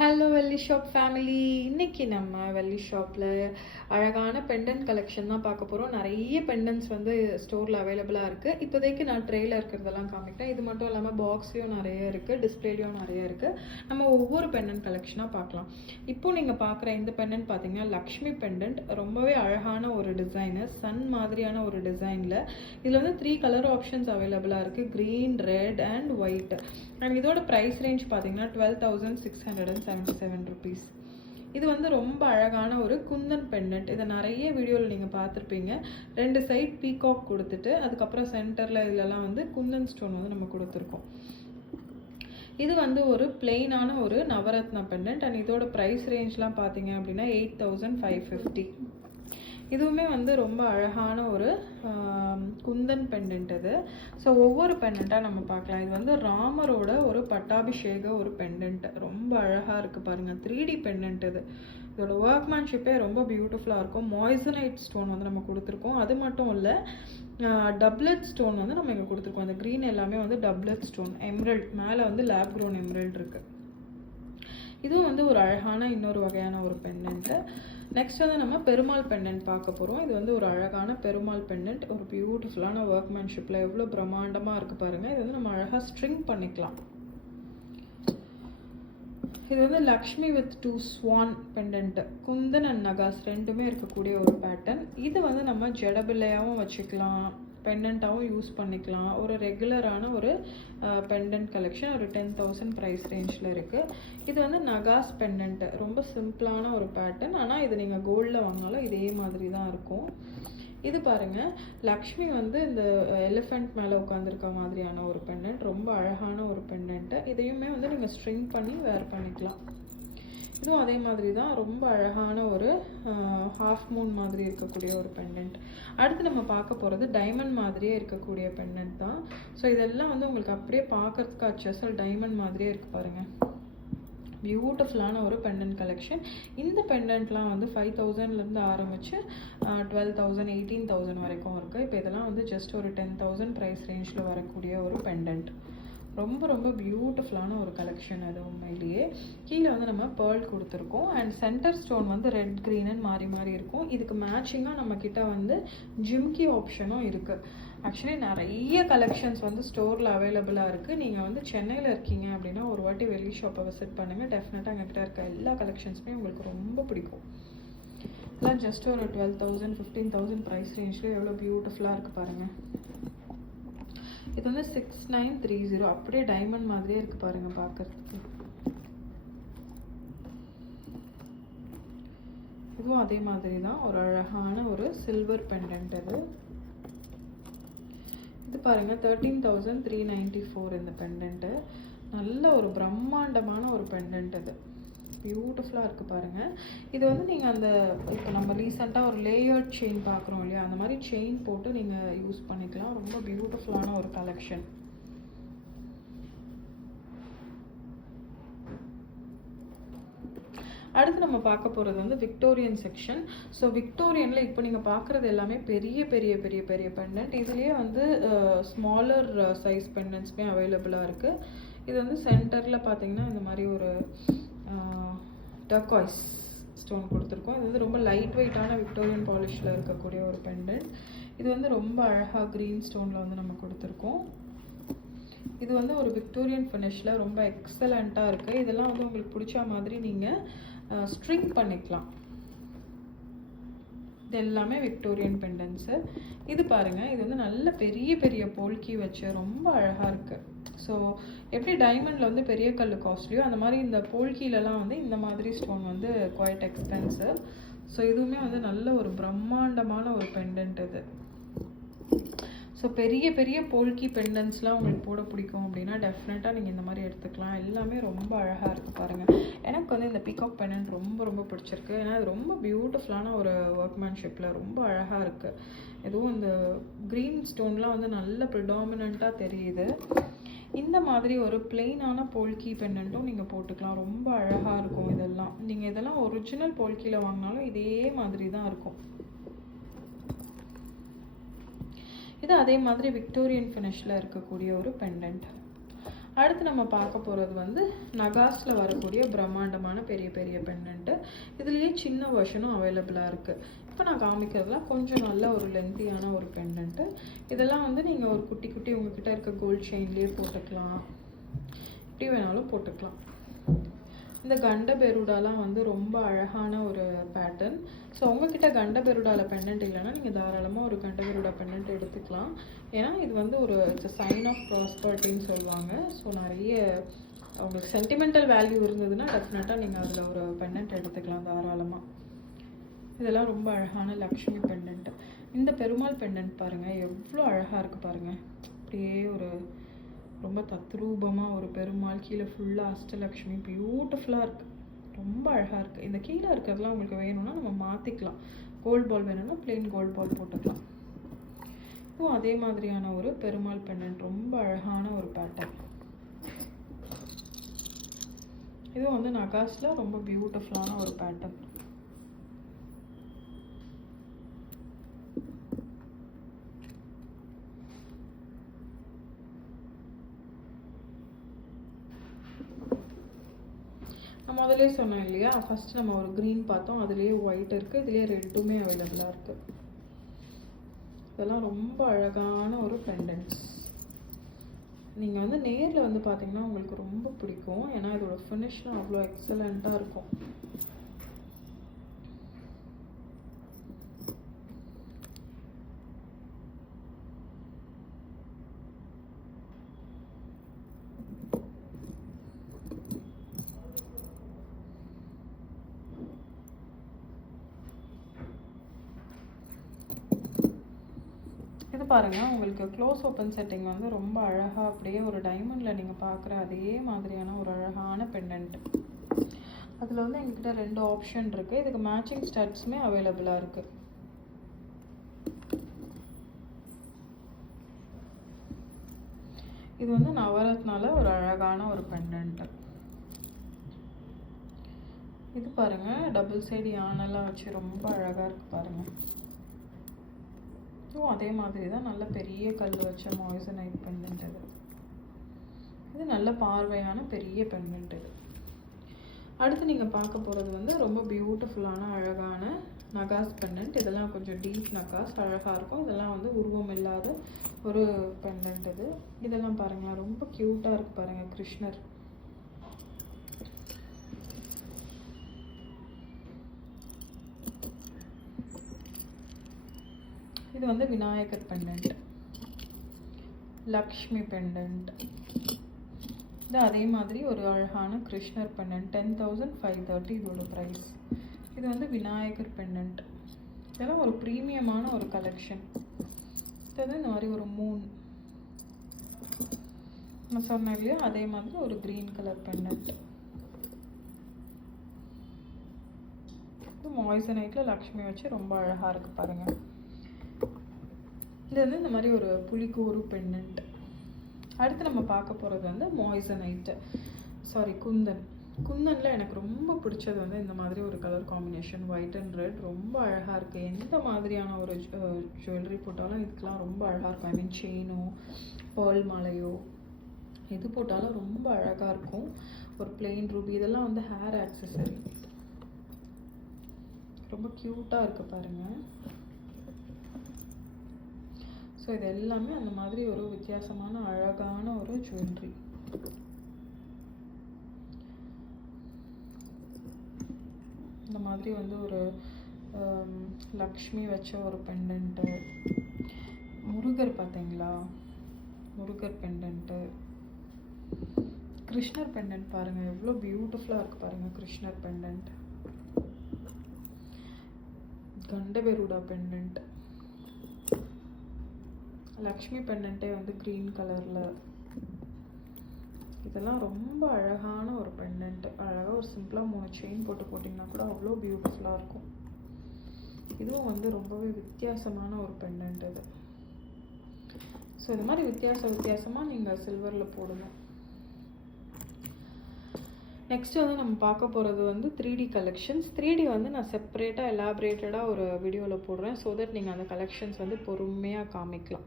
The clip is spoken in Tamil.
ஹலோ வெள்ளி ஷாப் ஃபேமிலி. இன்னைக்கு நம்ம வெள்ளி ஷாப்பில் அழகான பெண்டன்ட் கலெக்ஷன் தான் பார்க்க போகிறோம். நிறைய பெண்டன்ட்ஸ் வந்து ஸ்டோரில் அவைலபிளாக இருக்குது. இப்போதைக்கு நான் ட்ரெயில் இருக்கிறதெல்லாம் காமிக்கிறேன். இது மட்டும் இல்லாமல் பாக்ஸ்லேயும் நிறைய இருக்குது, டிஸ்பிளேலையும் நிறைய இருக்குது. நம்ம ஒவ்வொரு பெண்டன்ட் கலெக்ஷனாக பார்க்கலாம். இப்போ நீங்கள் பார்க்குற இந்த பெண்டன்ட் பார்த்தீங்கன்னா லக்ஷ்மி பெண்டன்ட். ரொம்பவே அழகான ஒரு டிசைனு, சன் மாதிரியான ஒரு டிசைனில். இதில் வந்து 3 கலர் ஆப்ஷன்ஸ் அவைலபிளாக இருக்குது, green, red and white. And இதோட ப்ரைஸ் ரேஞ்ச் பார்த்தீங்கன்னா 12,677 rupees. இது வந்து ரொம்ப அழகான ஒரு குந்தன் பெண்டன்ட். இதை நிறைய வீடியோவில் நீங்கள் பார்த்துருப்பீங்க. 2 சைட் பீகாக் கொடுத்துட்டு அதுக்கப்புறம் சென்டரில் இதெல்லாம் வந்து குந்தன் ஸ்டோன் வந்து நம்ம கொடுத்துருக்கோம். இது வந்து ஒரு பிளெயினான ஒரு நவரத்ன பெண்டன்ட். அண்ட் இதோட ப்ரைஸ் ரேஞ்ச்லாம் பார்த்தீங்க அப்படின்னா 8,550. இதுவுமே வந்து ரொம்ப அழகான ஒரு குந்தன் பெண்டன்ட் இது. ஸோ ஒவ்வொரு பெண்டண்ட்டாக நம்ம பார்க்கலாம். இது வந்து ராமரோட ஒரு பட்டாபிஷேக ஒரு பெண்டன்ட். ரொம்ப அழகாக இருக்குது பாருங்கள். 3D பெண்டன்ட் இது. இதோட ஒர்க்மேன்ஷிப்பே ரொம்ப பியூட்டிஃபுல்லாக இருக்கும். மாய்சனைட் ஸ்டோன் வந்து நம்ம கொடுத்துருக்கோம். அது மட்டும் இல்லை, டப்லெட் ஸ்டோன் வந்து நம்ம இங்கே கொடுத்துருக்கோம். அந்த க்ரீன் எல்லாமே வந்து டப்லெட் ஸ்டோன். எம்ரல்ட் மேலே வந்து லேப் க்ரோன் எம்ரல்ட் இருக்குது. இதுவும் வந்து ஒரு அழகான இன்னொரு வகையான ஒரு பெண்டன்ட்டு. நெக்ஸ்ட் வந்து நம்ம பெருமாள் பெண்டன்ட் பார்க்க போகிறோம். இது வந்து ஒரு அழகான பெருமாள் பெண்டன்ட். ஒரு பியூட்டிஃபுல்லான ஒர்க்மேன்ஷிப்பில் எவ்வளோ பிரம்மாண்டமாக இருக்குது பாருங்கள். இது வந்து நம்ம அழகாக ஸ்ட்ரிங் பண்ணிக்கலாம். இது வந்து Lakshmi with 2 swan pendant. Kundan and nakas ரெண்டுமே இருக்கக்கூடிய ஒரு பேட்டர்ன். இது வந்து நம்ம ஜடபிள்ளையாகவும் வச்சுக்கலாம், பெண்டண்ட்டாகவும் யூஸ் பண்ணிக்கலாம். ஒரு ரெகுலரான ஒரு பெண்டன்ட் கலெக்ஷன். ஒரு 10,000 ப்ரைஸ் ரேஞ்சில் இருக்குது. இது வந்து நகாஸ் பெண்டன்ட். ரொம்ப சிம்பிளான ஒரு பேட்டர்ன். ஆனால் இது நீங்கள் கோல்டில் வாங்கினாலும் இதே மாதிரி தான் இருக்கும். இது பாருங்கள், லக்ஷ்மி வந்து இந்த எலிஃபெண்ட் மேலே உட்காந்துருக்க மாதிரியான ஒரு பெண்டன்ட். ரொம்ப அழகான ஒரு பெண்டன்ட்டு. இதையுமே வந்து நீங்கள் ஸ்ட்ரிங் பண்ணி வேர் பண்ணிக்கலாம். இதுவும் அதே மாதிரி தான், ரொம்ப அழகான ஒரு ஹாஃப் மூன் மாதிரி இருக்கக்கூடிய ஒரு பெண்டன்ட். அடுத்து நம்ம பார்க்க போகிறது டைமண்ட் மாதிரியே இருக்கக்கூடிய பெண்டன்ட் தான். ஸோ இதெல்லாம் வந்து உங்களுக்கு அப்படியே பார்க்கறதுக்கு அச்சசல் டைமண்ட் மாதிரியே இருக்குது பாருங்கள். பியூட்டிஃபுல்லான ஒரு பெண்டன்ட் கலெக்ஷன். இந்த பெண்டன்ட்லாம் வந்து 5,000லேருந்து ஆரம்பித்து 12,000 18,000 வரைக்கும் இருக்குது. இப்போ இதெல்லாம் வந்து ஜஸ்ட் ஒரு 10,000 ப்ரைஸ் ரேஞ்சில் வரக்கூடிய ஒரு பெண்டன்ட். ரொம்ப ரொம்ப பியூட்டிஃபுல்லான ஒரு கலெக்ஷன் அது உண்மையிலேயே. கீழே வந்து நம்ம பேர்ல் கொடுத்துருக்கோம். அண்ட் சென்டர் ஸ்டோன் வந்து ரெட் க்ரீன்னு மாறி மாறி இருக்கும். இதுக்கு மேட்சிங்காக நம்மக்கிட்ட வந்து ஜிம்கி ஆப்ஷனும் இருக்குது. ஆக்சுவலி நிறைய கலெக்ஷன்ஸ் வந்து ஸ்டோரில் அவைலபிளாக இருக்குது. நீங்கள் வந்து சென்னையில் இருக்கீங்க அப்படின்னா ஒரு வாட்டி வெள்ளி ஷாப்பை விசிட் பண்ணுங்கள். டெஃபினட்டாக எங்ககிட்ட இருக்க எல்லா கலெக்ஷன்ஸுமே உங்களுக்கு ரொம்ப பிடிக்கும். இதெல்லாம் ஜஸ்ட் ஒரு 12,000 15,000 ப்ரைஸ் ரேஞ்சில் எவ்வளோ பியூட்டிஃபுல்லாக இருக்குது பாருங்கள். இது வந்து 6930. அப்படியே டைமண்ட் மாதிரியே இருக்குது பாருங்கள் பார்க்கறதுக்கு. இதுவும் அதே மாதிரி தான், ஒரு அழகான ஒரு சில்வர் பெண்டன்ட் அது. இது பாருங்கள் 13,394 இந்த பெண்டன்ட்டு. நல்ல ஒரு பிரம்மாண்டமான ஒரு பெண்டன்ட் அது. பியூட்டிஃபுல்லாக இருக்குது பாருங்கள். இது வந்து நீங்கள் அந்த இப்போ நம்ம ரீசெண்டாக ஒரு லேயர்ட் செயின் பார்க்குறோம் இல்லையா, அந்த மாதிரி செயின் போட்டு நீங்கள் யூஸ் பண்ணிக்கலாம். ரொம்ப பியூட்டிஃபுல்லான ஒரு கலெக்ஷன். அடுத்து நம்ம பார்க்க போகிறது வந்து விக்டோரியன் செக்ஷன். ஸோ விக்டோரியனில் இப்போ நீங்கள் பார்க்குறது எல்லாமே பெரிய பெரிய பெரிய பெரிய பெண்டன்ட். இதுலேயே வந்து ஸ்மாலர் சைஸ் பெண்டன்ட்ஸுமே அவைலபிளாக இருக்குது. இது வந்து சென்டரில் பார்த்தீங்கன்னா இந்த மாதிரி ஒரு டர்காய்ஸ் ஸ்டோன் கொடுத்துருக்கோம். இது வந்து ரொம்ப லைட் வெயிட்டான விக்டோரியன் பாலிஷில் இருக்கக்கூடிய ஒரு பெண்டன்ட். இது வந்து ரொம்ப அழகாக க்ரீன் ஸ்டோனில் வந்து நம்ம கொடுத்துருக்கோம். இது வந்து ஒரு விக்டோரியன் ஃபினிஷில் ரொம்ப எக்ஸலண்ட்டாக இருக்குது. இதெல்லாம் வந்து உங்களுக்கு பிடிச்ச மாதிரி நீங்கள் ஸ்ட்ரிங் பண்ணிக்கலாம். இது எல்லாமே விக்டோரியன் பெண்டன்ட்ஸு. இது பாருங்கள், இது வந்து நல்ல பெரிய பெரிய போல்கி வச்சு ரொம்ப அழகாக இருக்குது. ஸோ எப்படி டைமண்டில் வந்து பெரிய கல் காஸ்ட்லியோ அந்த மாதிரி இந்த போல்கிலலாம் வந்து இந்த மாதிரி ஸ்டோன் வந்து குவைட் எக்ஸ்பென்சிவ். ஸோ இதுவுமே வந்து நல்ல ஒரு பிரம்மாண்டமான ஒரு பெண்டன்ட் இது. ஸோ பெரிய பெரிய போல்கி பெண்டன்ட்ஸ்லாம் உங்களுக்கு போட பிடிக்கும் அப்படின்னா டெஃபினட்டாக நீங்கள் இந்த மாதிரி எடுத்துக்கலாம். எல்லாமே ரொம்ப அழகாக இருக்குது பாருங்கள். எனக்கு வந்து இந்த பீகாக் பெண்டன்ட் ரொம்ப ரொம்ப பிடிச்சிருக்கு. ஏன்னா அது ரொம்ப பியூட்டிஃபுல்லான ஒரு ஒர்க்மேன்ஷிப்பில் ரொம்ப அழகாக இருக்குது. எதுவும் இந்த க்ரீன் ஸ்டோன்லாம் வந்து நல்ல ப்ரிடாமினண்ட்டாக தெரியுது. இந்த மாதிரி ஒரு பிளெயினான போல்கி பெண்டன்ட்டும் நீங்கள் போட்டுக்கலாம். ரொம்ப அழகாக இருக்கும். இதெல்லாம் நீங்கள் இதெல்லாம் ஒரிஜினல் போல்கியில் வாங்கினாலும் இதே மாதிரி தான் இருக்கும். இது அதே மாதிரி விக்டோரியன் ஃபினிஷில் இருக்கக்கூடிய ஒரு பெண்டன்ட். அடுத்து நம்ம பார்க்க போகிறது வந்து நகாஸில் வரக்கூடிய பிரம்மாண்டமான பெரிய பெரிய பெண்டன்ட்டு. இதுலேயே சின்ன வெர்ஷனும் அவைலபிளாக இருக்குது. இப்போ நான் காமிக்கிறதுலாம் கொஞ்சம் நல்ல ஒரு லென்த்தியான ஒரு பெண்டன்ட்டு. இதெல்லாம் வந்து நீங்கள் ஒரு குட்டி குட்டி உங்ககிட்ட இருக்க கோல்ட் செயின்லேயே போட்டுக்கலாம், எப்படி வேணாலும் போட்டுக்கலாம். இந்த கண்ட பெருடாலாம் வந்து ரொம்ப அழகான ஒரு பேட்டர்ன். ஸோ உங்ககிட்ட கண்ட பெருடாவில் பெண்டன்ட் இல்லைன்னா நீங்கள் தாராளமாக ஒரு கண்ட பெருடா பெண்டன்ட் எடுத்துக்கலாம். ஏன்னா இது வந்து ஒரு இட்ஸ் சைன் ஆஃப் ப்ராஸ்பர்ட்டின்னு சொல்லுவாங்க. ஸோ நிறைய உங்களுக்கு சென்டிமெண்டல் வேல்யூ இருந்ததுன்னா டெஃபினட்டாக நீங்கள் அதில் ஒரு பெண்டன்ட் எடுத்துக்கலாம் தாராளமாக. இதெல்லாம் ரொம்ப அழகான லக்ஷ்மி பெண்டன்ட். இந்த பெருமாள் பெண்டன்ட் பாருங்கள் எவ்வளோ அழகாக இருக்குது பாருங்கள். அப்படியே ஒரு ரொம்ப தத்ரூபமாக ஒரு பெருமாள், கீழே ஃபுல்லாக அஷ்டலக்ஷ்மி, பியூட்டிஃபுல்லாக இருக்குது, ரொம்ப அழகாக இருக்குது. இந்த கீழே இருக்கிறதுலாம் உங்களுக்கு வேணும்னா நம்ம மாற்றிக்கலாம். கோல்ட் பால் வேணும்னா பிளெயின் கோல்ட் பால் போட்டுக்கலாம். இதுவும் அதே மாதிரியான ஒரு பெருமாள் பெண்டன்ட், ரொம்ப அழகான ஒரு பேட்டர்ன். இதுவும் வந்து நகாஸில் ரொம்ப பியூட்டிஃபுல்லான ஒரு பேட்டர்ன். நான் முதலே சொன்னேன் இல்லையா, ஃபர்ஸ்ட் நம்ம ஒரு க்ரீன் பார்த்தோம், அதுலேயே ஒயிட் இருக்குது, இதுலேயே ரெட்டுமே அவைலபிளாக இருக்குது. இதெல்லாம் ரொம்ப அழகான ஒரு பெண்டன்ட்ஸ். நீங்கள் வந்து நேரில் வந்து பார்த்தீங்கன்னா உங்களுக்கு ரொம்ப பிடிக்கும். ஏன்னா இதோட ஃபினிஷ்லாம் அவ்வளோ எக்ஸலண்ட்டாக இருக்கும். இது பாருங்கள், உங்களுக்கு க்ளோஸ் ஓப்பன் செட்டிங் வந்து ரொம்ப அழகாக அப்படியே ஒரு டைமண்டில் நீங்கள் பார்க்குற அதே மாதிரியான ஒரு அழகான பெண்டன்ட். அதில் வந்து எங்ககிட்ட 2 ஆப்ஷன் இருக்குது. இதுக்கு மேட்சிங் ஸ்டட்ஸுமே அவைலபிளாக இருக்குது. இது வந்து நவரத்னால ஒரு அழகான ஒரு பெண்டன்ட். இது பாருங்கள், டபுள் சைடு யானெல்லாம் வச்சு ரொம்ப அழகாக இருக்குது பாருங்கள். இதுவும் அதே மாதிரி தான், நல்ல பெரிய கல் வச்ச மாய்ஸனைட் பெண்டன்ட். இது நல்ல பார்வையான பெரிய பெண்டன்ட். இது அடுத்து நீங்கள் பார்க்க போகிறது வந்து ரொம்ப பியூட்டிஃபுல்லான அழகான நகாஸ் பெண்டன்ட். இதெல்லாம் கொஞ்சம் டீப் நகாஸ், அழகாக இருக்கும். இதெல்லாம் வந்து உருவம் இல்லாத ஒரு பெண்டன்ட். இதெல்லாம் பாருங்கள், ரொம்ப க்யூட்டாக இருக்குது பாருங்கள். கிருஷ்ணர், இது வந்து விநாயகர் பெண்டன்ட், லக்ஷ்மி பெண்டன்ட். இது அதே மாதிரி ஒரு அழகான கிருஷ்ணர் பெண்டன்ட். 10,530 இதோட ப்ரைஸ். இது வந்து விநாயகர் பெண்டன்ட். இதெல்லாம் ஒரு ப்ரீமியமான ஒரு கலெக்ஷன். இது வந்து இந்த மாதிரி ஒரு மூன் நான் சொன்னேன் இல்லையா, அதே மாதிரி ஒரு க்ரீன் கலர் பெண்டன்ட். இது மாய்ஸனைட்டில் லக்ஷ்மி வச்சு ரொம்ப அழகாக இருக்குது பாருங்கள். இது வந்து இந்த மாதிரி ஒரு புலிகோரு பெண்டன்ட். அடுத்து நம்ம பார்க்க போகிறது வந்து மாய்ஸனைட்டு, சாரி குந்தன். குந்தனில் எனக்கு ரொம்ப பிடிச்சது வந்து இந்த மாதிரி ஒரு colour combination, white and red, ரொம்ப அழகாக இருக்குது. எந்த மாதிரியான ஒரு ஜுவல்லரி போட்டாலும் இதுக்கெலாம் ரொம்ப அழகாக இருக்கும். ஐ மீன் செயினோ பேர்ல் மாலையோ எது போட்டாலும் ரொம்ப அழகாக இருக்கும். ஒரு பிளெயின் ரூபி, இதெல்லாம் வந்து ஹேர் ஆக்சசரி, ரொம்ப க்யூட்டாக இருக்குது பாருங்கள். ஸோ இது எல்லாமே அந்த மாதிரி ஒரு வித்தியாசமான அழகான ஒரு ஜுவல்லரி. இந்த மாதிரி வந்து ஒரு லக்ஷ்மி வச்ச ஒரு பெண்டன்ட்டு, முருகர் பார்த்தீங்களா, முருகர் பெண்டன்ட்டு, கிருஷ்ணர் பெண்டன்ட் பாருங்கள் எவ்வளோ பியூட்டிஃபுல்லாக இருக்குது பாருங்கள். கிருஷ்ணர் பெண்டன்ட், கண்டபெருடா பெண்டன்ட், லக்ஷ்மி பெண்டன்ட்டே வந்து க்ரீன் கலரில். இதெல்லாம் ரொம்ப அழகான ஒரு பெண்டன்ட்டு. அழகாக ஒரு சிம்பிளாக 3 செயின் போட்டு போட்டிங்கன்னா கூட அவ்வளோ பியூட்டிஃபுல்லாக இருக்கும். இதுவும் வந்து ரொம்பவே வித்தியாசமான ஒரு பெண்டன்ட் இது. ஸோ இது மாதிரி வித்தியாசமாக நீங்கள் சில்வரில் போடணும். நெக்ஸ்ட்டு வந்து நம்ம பார்க்க போகிறது வந்து 3D கலெக்ஷன்ஸ். 3D வந்து நான் செப்பரேட்டாக எலாபரேட்டடாக ஒரு வீடியோவில் போடுறேன். ஸோ தட் நீங்கள் அந்த கலெக்ஷன்ஸ் வந்து பொறுமையாக காமிக்கலாம்.